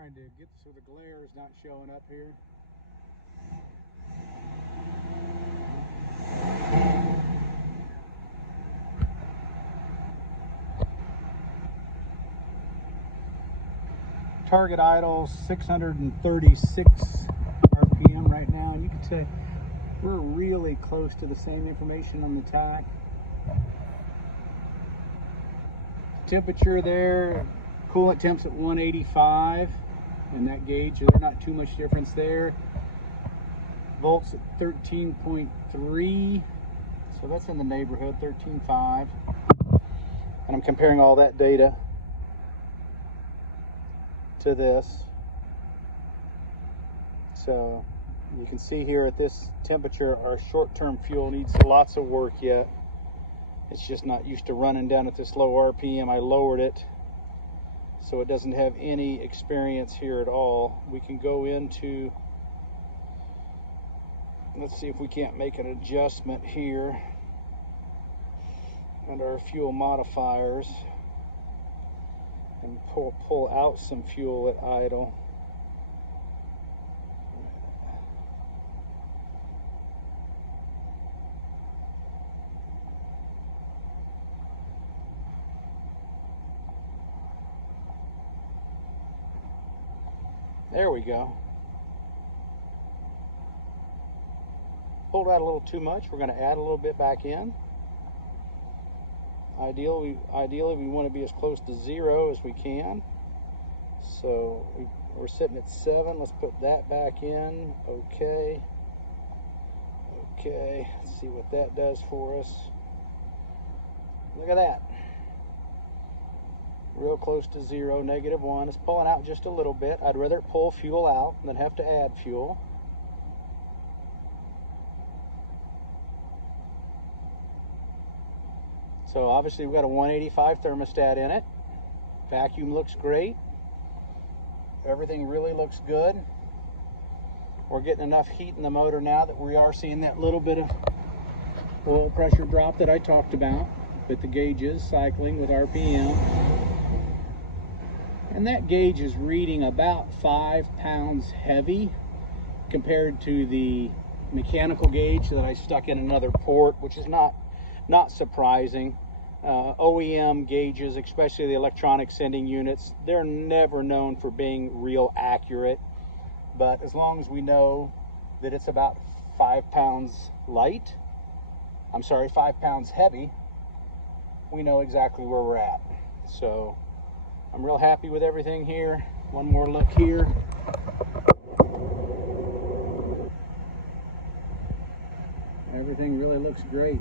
trying to get so the glare is not showing up here. Target idle 636 RPM right now, and you can say we're really close to the same information on the tach. Temperature there, coolant temps at 185, and that gauge, there's not too much difference there. Volts at 13.3, so that's in the neighborhood, 13.5. And I'm comparing all that data to this. So you can see here at this temperature, our short-term fuel needs lots of work yet. It's just not used to running down at this low RPM. I lowered it so it doesn't have any experience here at all. We can go into, let's see if we can't make an adjustment here under our fuel modifiers and pull out some fuel at idle. There we go. Pulled out a little too much. We're going to add a little bit back in. Ideally, we want to be as close to 0 as we can. So we're sitting at 7. Let's put that back in. Okay. Okay. Let's see what that does for us. Look at that. Real close to 0, -1. It's pulling out just a little bit. I'd rather pull fuel out than have to add fuel. So obviously we've got a 185 thermostat in it. Vacuum looks great. Everything really looks good. We're getting enough heat in the motor now that we are seeing that little bit of oil pressure drop that I talked about, but the gauge is cycling with RPM. And that gauge is reading about 5 pounds heavy compared to the mechanical gauge that I stuck in another port, which is not surprising. OEM gauges, especially the electronic sending units, they're never known for being real accurate. But as long as we know that it's about 5 pounds light, 5 pounds heavy, we know exactly where we're at. So I'm real happy with everything here. One more look here. Everything really looks great.